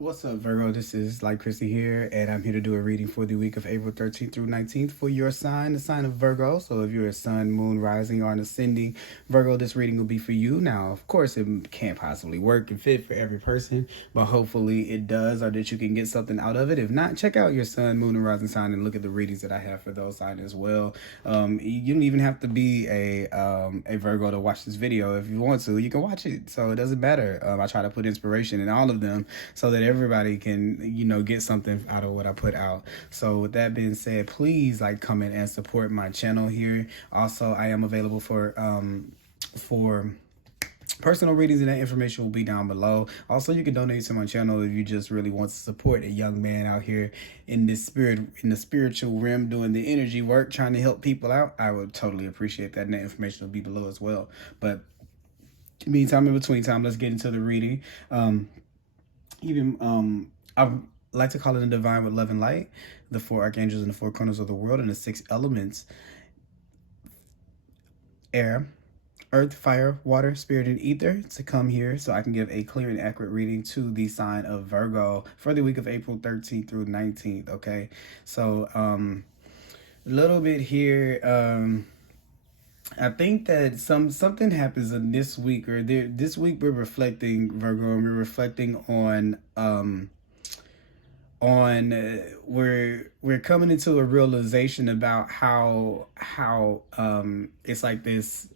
What's up, Virgo? This is Thelightchrissy here, and I'm here to do a reading for the week of April 13th through 19th for your sign, the sign of Virgo. So if you're a sun, moon, rising, or an ascending Virgo, this reading will be for you. Now, of course, it can't possibly work and fit for every person, but hopefully it does, or that you can get something out of it. If not, check out your sun, moon, and rising sign and look at the readings that I have for those signs as well. You don't even have to be a Virgo to watch this video. If you want to, you can watch it. So it doesn't matter. I try to put inspiration in all of them so that everybody can, get something out of what I put out. So with that being said, please comment and support my channel here. Also, I am available for personal readings, and that information will be down below. Also, you can donate to my channel if you just really want to support a young man out here in the spiritual realm doing the energy work, trying to help people out. I would totally appreciate that, and that information will be below as well. But meantime, in between time, let's get into the reading. I like to call it a divine with love and light, the 4 archangels in the 4 corners of the world, and the 6 elements: air, earth, fire, water, spirit, and ether, to come here so I can give a clear and accurate reading to the sign of Virgo for the week of April 13th through 19th. Okay, so a little bit here. I think that something happens in this week, or this week we're reflecting, Virgo, and we're reflecting on we're coming into a realization about how it's like this,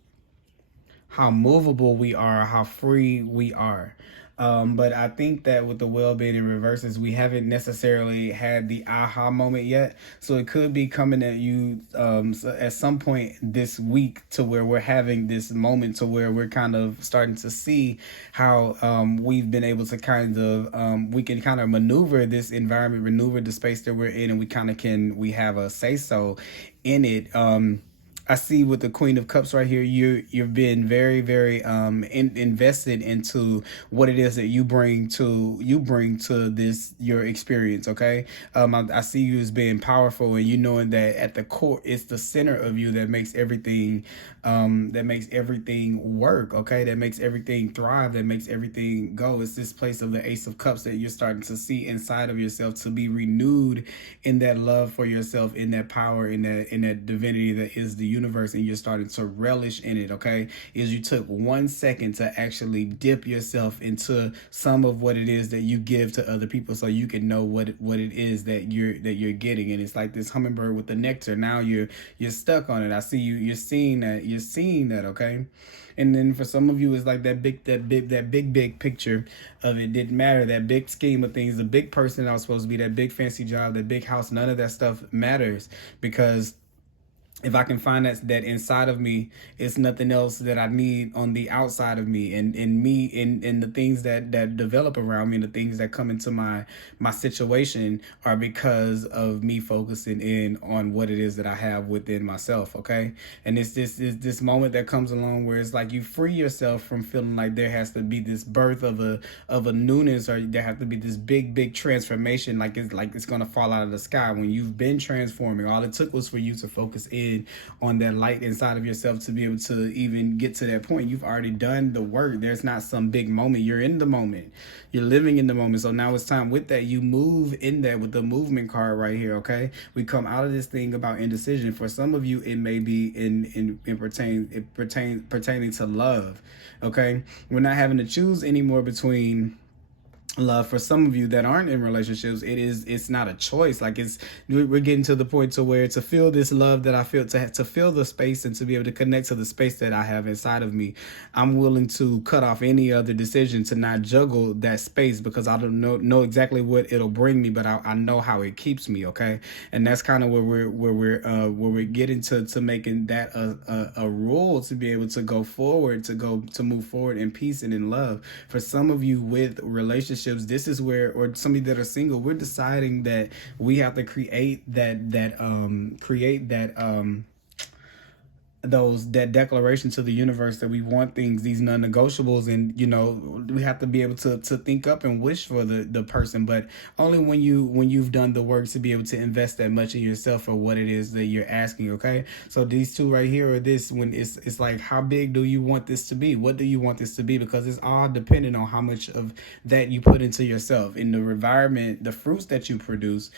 how movable we are, how free we are. But I think that with the well being in reverses, we haven't necessarily had the aha moment yet. So it could be coming at you at some point this week, to where we're having this moment to where we're kind of starting to see how we've been able to we can kind of maneuver this environment, maneuver the space that we're in, and we have a say so in it. I see with the Queen of Cups right here, you've been very, very invested into what it is that you bring to this, your experience. Okay, I see you as being powerful, and you knowing that at the core, it's the center of you that makes everything work. Okay, that makes everything thrive, that makes everything go. It's this place of the Ace of Cups that you're starting to see inside of yourself, to be renewed in that love for yourself, in that power, in that divinity that is the universe, and you're starting to relish in it. Okay, is you took 1 second to actually dip yourself into some of what it is that you give to other people, so you can know what it is that you're getting. And it's like this hummingbird with the nectar. Now you're stuck on it. I see you're seeing that. Okay, and then for some of you, it's like that big picture of it didn't matter. That big scheme of things, the big person that was supposed to be, that big fancy job, that big house, none of that stuff matters, because if I can find that inside of me, it's nothing else that I need on the outside of me, and the things that develop around me, and the things that come into my situation are because of me focusing in on what it is that I have within myself. Okay, and it's this moment that comes along where it's like you free yourself from feeling like there has to be this birth of a newness, or there have to be this big transformation, like it's gonna fall out of the sky. When you've been transforming, all it took was for you to focus in on that light inside of yourself to be able to even get to that point. You've already done the work. There's not some big moment. You're in the moment. You're living in the moment. So now it's time with that. You move in that with the movement card right here. Okay, we come out of this thing about indecision. For some of you, it may be pertaining to love. Okay, we're not having to choose anymore between love. For some of you that aren't in relationships, it's not a choice. Like we're getting to the point to where, to feel this love that I feel, to feel the space, and to be able to connect to the space that I have inside of me, I'm willing to cut off any other decision to not juggle that space, because I don't know exactly what it'll bring me, but I know how it keeps me. Okay, and that's kind of where we're getting to making that a rule, to be able to go forward, to move forward in peace and in love. For some of you with relationships, this is where, or somebody that are single, we're deciding that we have to create that that declaration to the universe that we want things, these non-negotiables, and we have to be able to think up and wish for the person, but only when you've done the work to be able to invest that much in yourself for what it is that you're asking. Okay, so these two right here are this, when it's like, how big do you want this to be? What do you want this to be? Because it's all dependent on how much of that you put into yourself. In the environment, the fruits that you produce,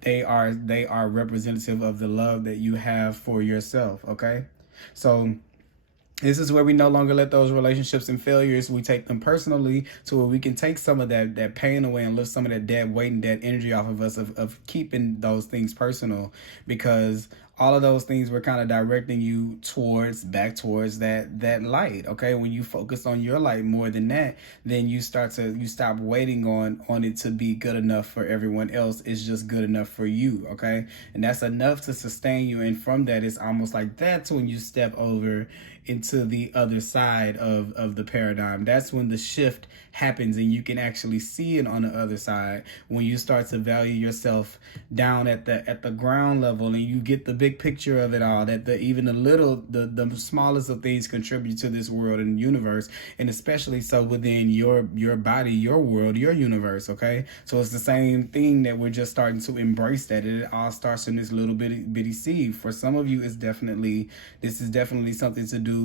they are representative of the love that you have for yourself. Okay, so this is where we no longer let those relationships and failures, we take them personally, to where we can take some of that pain away and lift some of that dead weight and dead energy off of us, of keeping those things personal, because all of those things were kind of directing you back towards that light. Okay, when you focus on your light more than that, then you stop waiting on it to be good enough for everyone else. It's just good enough for you. Okay, and that's enough to sustain you. And from that, it's almost like that's when you step over into the other side of the paradigm. That's when the shift happens, and you can actually see it on the other side, when you start to value yourself down at the ground level, and you get the big picture of it all, that even the smallest of things contribute to this world and universe, and especially so within your body, your world, your universe. Okay, so it's the same thing, that we're just starting to embrace that it all starts in this little bitty seed. For some of you, this is definitely something to do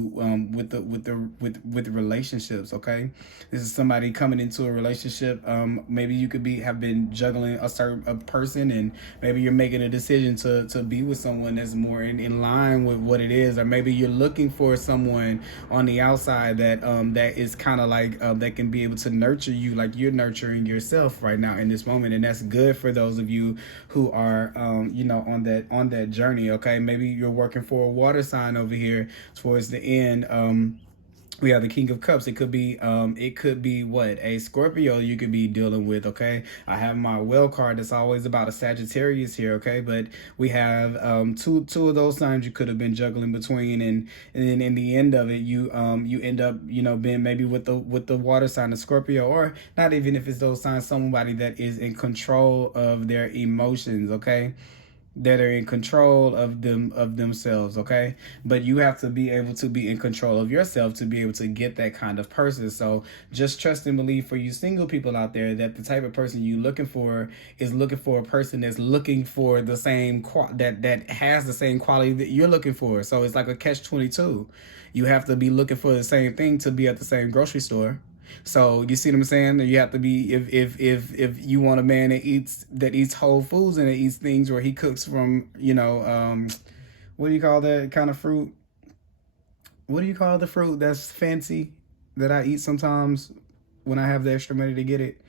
with relationships. Okay, this is somebody coming into a relationship. Maybe you could have been juggling a person, and maybe you're making a decision to be with someone that's more in line with what it is, or maybe you're looking for someone on the outside that is kind of like that can be able to nurture you like you're nurturing yourself right now in this moment. And that's good for those of you who are on that journey. Okay, maybe you're working for a water sign over here towards the end. We have the King of Cups. It could be what, a Scorpio you could be dealing with. Okay, I have my well card that's always about a Sagittarius here. Okay, but we have two of those signs you could have been juggling between, and then in the end of it, you end up being maybe with the water sign of Scorpio, or not even if it's those signs, somebody that is in control of their emotions. Okay, that are in control of themselves. Okay, but you have to be able to be in control of yourself to be able to get that kind of person. So just trust and believe, for you single people out there, that the type of person you're looking for is looking for a person that's looking for the same that has the same quality that you're looking for. So it's like a catch-22. You have to be looking for the same thing to be at the same grocery store. So you see what I'm saying? You have to be, if you want a man that eats whole foods, and that eats things where he cooks from, what do you call that kind of fruit? What do you call the fruit that's fancy that I eat sometimes when I have the extra money to get it?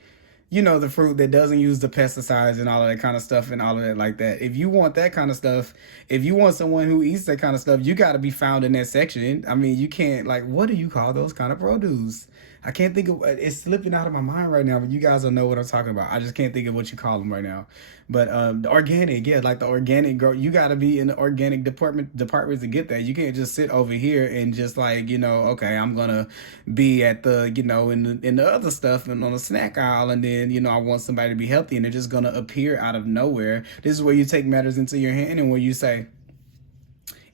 The fruit that doesn't use the pesticides and all of that kind of stuff and all of that like that. If you want that kind of stuff, if you want someone who eats that kind of stuff, you got to be found in that section. I mean, you can't, like, what do you call those kind of produce? I can't think of, it's slipping out of my mind right now, but you guys will know what I'm talking about. I just can't think of what you call them right now. But the organic, yeah, like the organic girl, you got to be in the organic department to get that. You can't just sit over here and just like, okay, I'm going to be at the, in the other stuff and on the snack aisle, and then, I want somebody to be healthy, and they're just going to appear out of nowhere. This is where you take matters into your hand, and where you say,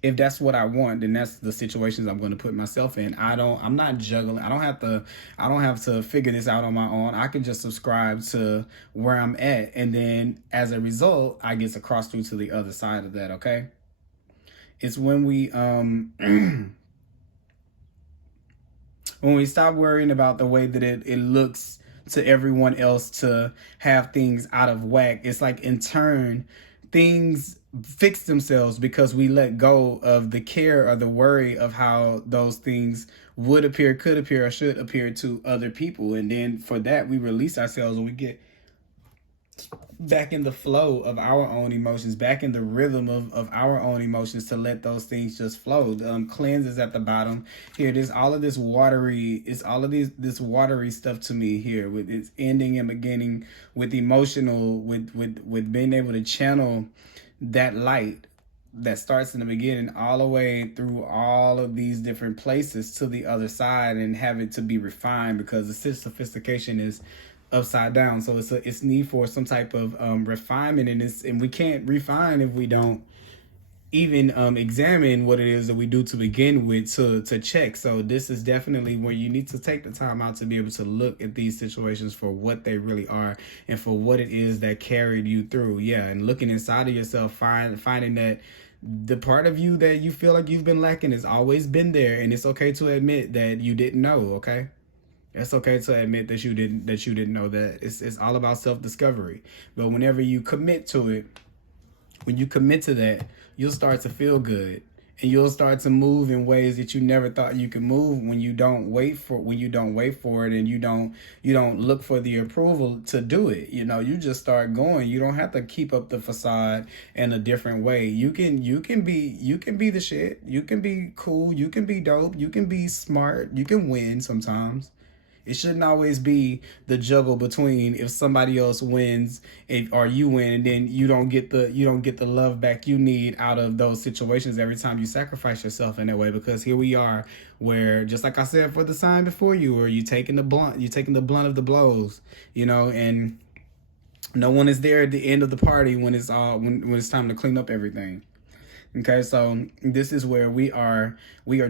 if that's what I want, then that's the situations I'm going to put myself in. I'm not juggling. I don't have to figure this out on my own. I can just subscribe to where I'm at. And then as a result, I get to cross through to the other side of that. Okay. It's when we, when we stop worrying about the way that it looks to everyone else to have things out of whack. It's like, in turn, things fix themselves because we let go of the care or the worry of how those things would appear, could appear, or should appear to other people. And then for that, we release ourselves, and we get back in the flow of our own emotions, back in the rhythm of our own emotions, to let those things just flow. Cleanse at the bottom here. There's all of this watery, this watery stuff to me here, with its ending and beginning, with emotional, with being able to channel that light that starts in the beginning all the way through all of these different places to the other side, and have it to be refined, because the sophistication is upside down. So it's need for some type of refinement, and we can't refine if we don't even examine what it is that we do to begin with to check. So this is definitely where you need to take the time out to be able to look at these situations for what they really are and for what it is that carried you through. Yeah, and looking inside of yourself, finding that the part of you that you feel like you've been lacking has always been there, and it's okay to admit that you didn't know. Okay, it's okay to admit that you didn't know that. It's all about self-discovery. But whenever you commit to it, when you commit to that, you'll start to feel good, and you'll start to move in ways that you never thought you could move when you don't wait for it, and you don't look for the approval to do it. You just start going. You don't have to keep up the facade in a different way. You can be the shit. You can be cool. You can be dope. You can be smart. You can win sometimes. It shouldn't always be the juggle between if somebody else wins or you win, and then you don't get the love back you need out of those situations every time you sacrifice yourself in that way. Because here we are, where just like I said for the sign before you, where you're taking the blunt of the blows, and no one is there at the end of the party when it's time to clean up everything. Okay, so this is where we are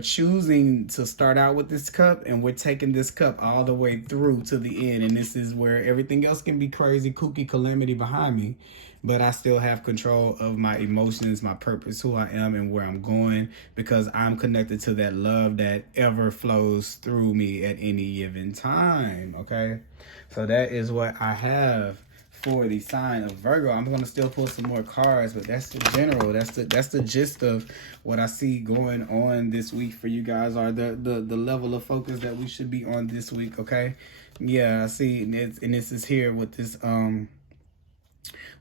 choosing to start out with this cup, and we're taking this cup all the way through to the end. And this is where everything else can be crazy, kooky calamity behind me, but I still have control of my emotions, my purpose, who I am, and where I'm going, because I'm connected to that love that ever flows through me at any given time. Okay, so that is what I have for the sign of Virgo. I'm going to still pull some more cards, but that's the general. That's the gist of what I see going on this week for you guys, are the level of focus that we should be on this week. Okay, yeah, I see, and this is here with this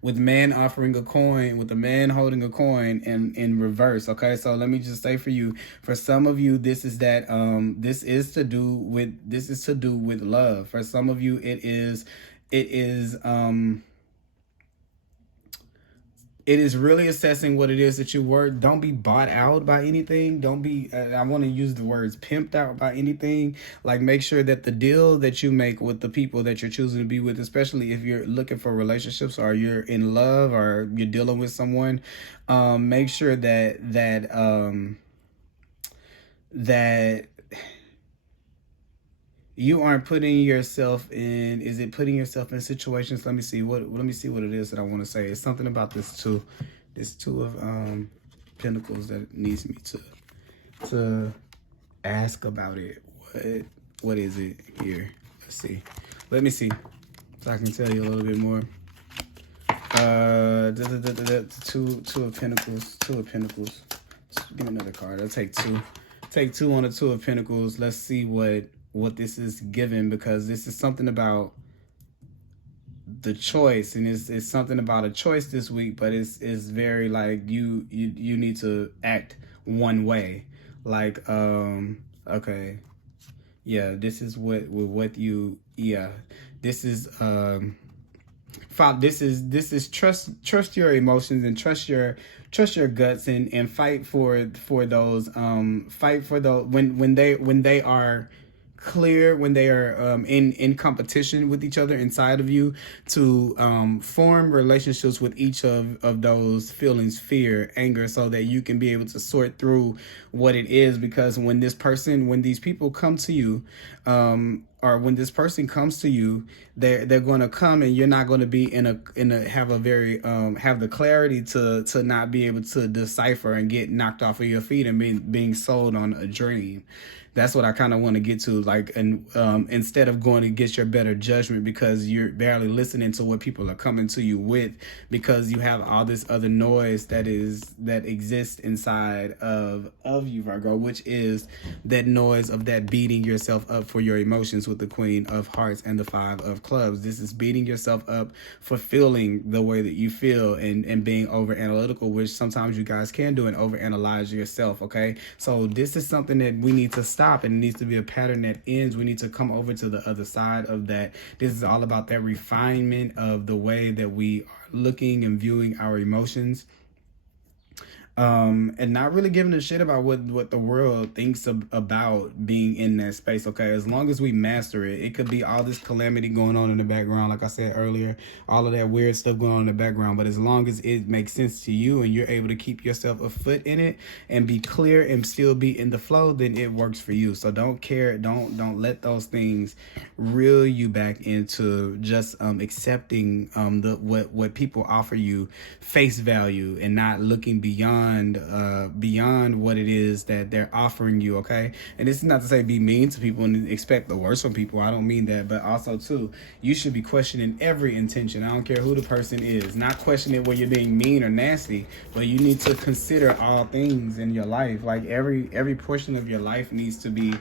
with man offering a coin, with a man holding a coin in reverse. Okay, so let me just say for you, for some of you, this is to do with love. For some of you, it is really assessing what it is that you were. Don't be bought out by anything. Don't be, I want to use the words pimped out by anything. Like, make sure that the deal that you make with the people that you're choosing to be with, especially if you're looking for relationships or you're in love or you're dealing with someone, make sure that you aren't putting yourself in. Is it putting yourself in situations? Let me see what it is that I want to say. It's something about this two of Pentacles that needs me to ask about it. What is it here? Let's see. Let me see, so I can tell you a little bit more. Two of Pentacles. Give me another card. I'll take two. Take two on the Two of Pentacles. Let's see what this is given, because this is something about the choice, and it's something about a choice this week, but it's very like you need to act one way. Like, okay, yeah, this is what you, yeah, this is this is trust your emotions, and trust your guts, and fight for those when they are clear, when they are in competition with each other inside of you, to form relationships with each of those feelings, fear, anger, so that you can be able to sort through what it is. Because when these people come to you, or when this person comes to you, they're going to come, and you're not going to be have the clarity to not be able to decipher and get knocked off of your feet and being sold on a dream. That's what I kind of want to get to, like, and instead of going to get your better judgment, because you're barely listening to what people are coming to you with, because you have all this other noise that exists inside of you, Virgo, which is that noise of that beating yourself up for your emotions with the Queen of Hearts and the Five of Clubs. This is beating yourself up for feeling the way that you feel, and being over analytical, which sometimes you guys can do, and over analyze yourself. Okay, so this is something that we need to stop, and it needs to be a pattern that ends. We need to come over to the other side of that. This is all about that refinement of the way that we are looking and viewing our emotions. and not really giving a shit about what the world thinks about being in that space. Okay, as long as we master it, it could be all this calamity going on in the background, like I said earlier, all of that weird stuff going on in the background, but as long as it makes sense to you and you're able to keep yourself a foot in it and be clear and still be in the flow, then it works for you. So don't let those things reel you back into just accepting what people offer you face value and not looking beyond what it is that they're offering you. Okay, and this is not to say be mean to people and expect the worst from people. I don't mean that, but also too, you should be questioning every intention. I don't care who the person is. Not questioning when you're being mean or nasty, but you need to consider all things in your life. Like every portion of your life needs to be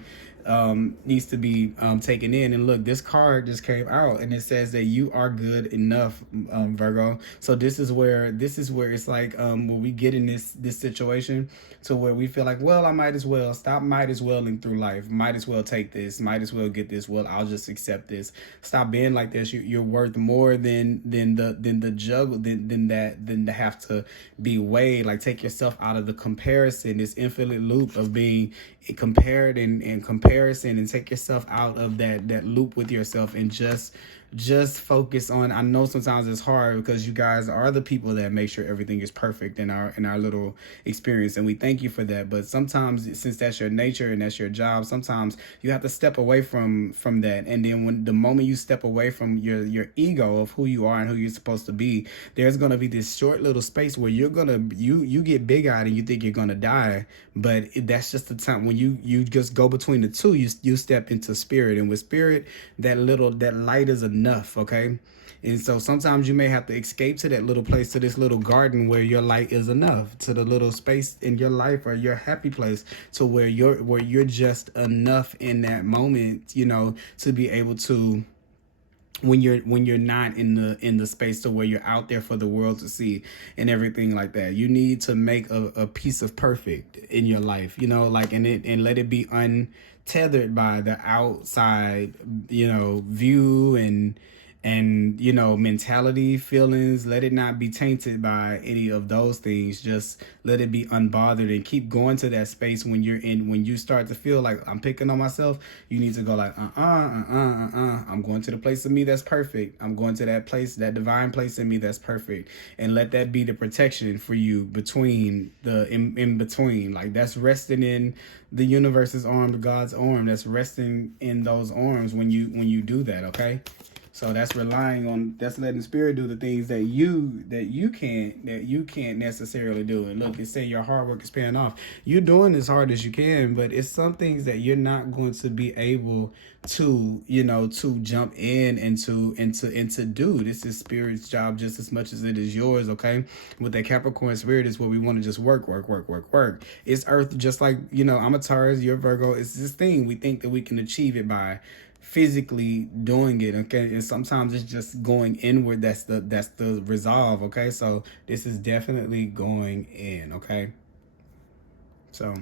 taken in. And look, this card just came out and it says that you are good enough, Virgo. So this is where it's like when we get in this situation to where we feel like, well, I might as well stop welling through life, might as well take this, might as well get this, well, I'll just accept this. Stop being like this. You're worth more than the juggle, than to have to be weighed. Like, take yourself out of the comparison, this infinite loop of being compared and comparison, and take yourself out of that loop with yourself and just focus on. I know sometimes it's hard because you guys are the people that make sure everything is perfect in our little experience, and we thank you for that. But sometimes, since that's your nature and that's your job, sometimes you have to step away from that. And then when the moment you step away from your ego of who you are and who you're supposed to be, there's gonna be this short little space where you get big-eyed and you think you're gonna die. But that's just the time when you just go between the two. You step into spirit, and with spirit, that light is enough. Okay, and so sometimes you may have to escape to that little place, to this little garden where your light is enough, to the little space in your life or your happy place, to where you're just enough in that moment, to be able to, when you're not in the space to where you're out there for the world to see and everything like that. You need to make a piece of perfect in your life, and let it be untethered by the outside, view and mentality, feelings. Let it not be tainted by any of those things. Just let it be unbothered, and keep going to that space when you start to feel like I'm picking on myself. You need to go like, I'm going to the place of me that's perfect. I'm going to that place, that divine place in me that's perfect. And let that be the protection for you between in between. Like, that's resting in the universe's arm, God's arm. That's resting in those arms when you do that. Okay. So that's letting spirit do the things that you can't necessarily do. And look, it's saying your hard work is paying off. You're doing as hard as you can, but it's some things that you're not going to be able to, to jump in and to do. This is spirit's job just as much as it is yours. Okay. With that Capricorn spirit is where we want to just work. It's earth, just like, I'm a Taurus, you're a Virgo. It's this thing we think that we can achieve it by physically doing it. Okay, and sometimes it's just going inward. That's the resolve. Okay, so this is definitely going in. Okay, so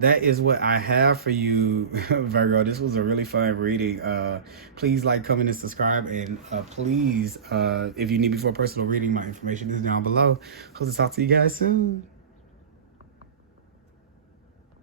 that is what I have for you, Virgo. This was a really fun reading. Please like, comment, and subscribe, and please, if you need me for a personal reading, my information is down below. Hope to talk to you guys soon.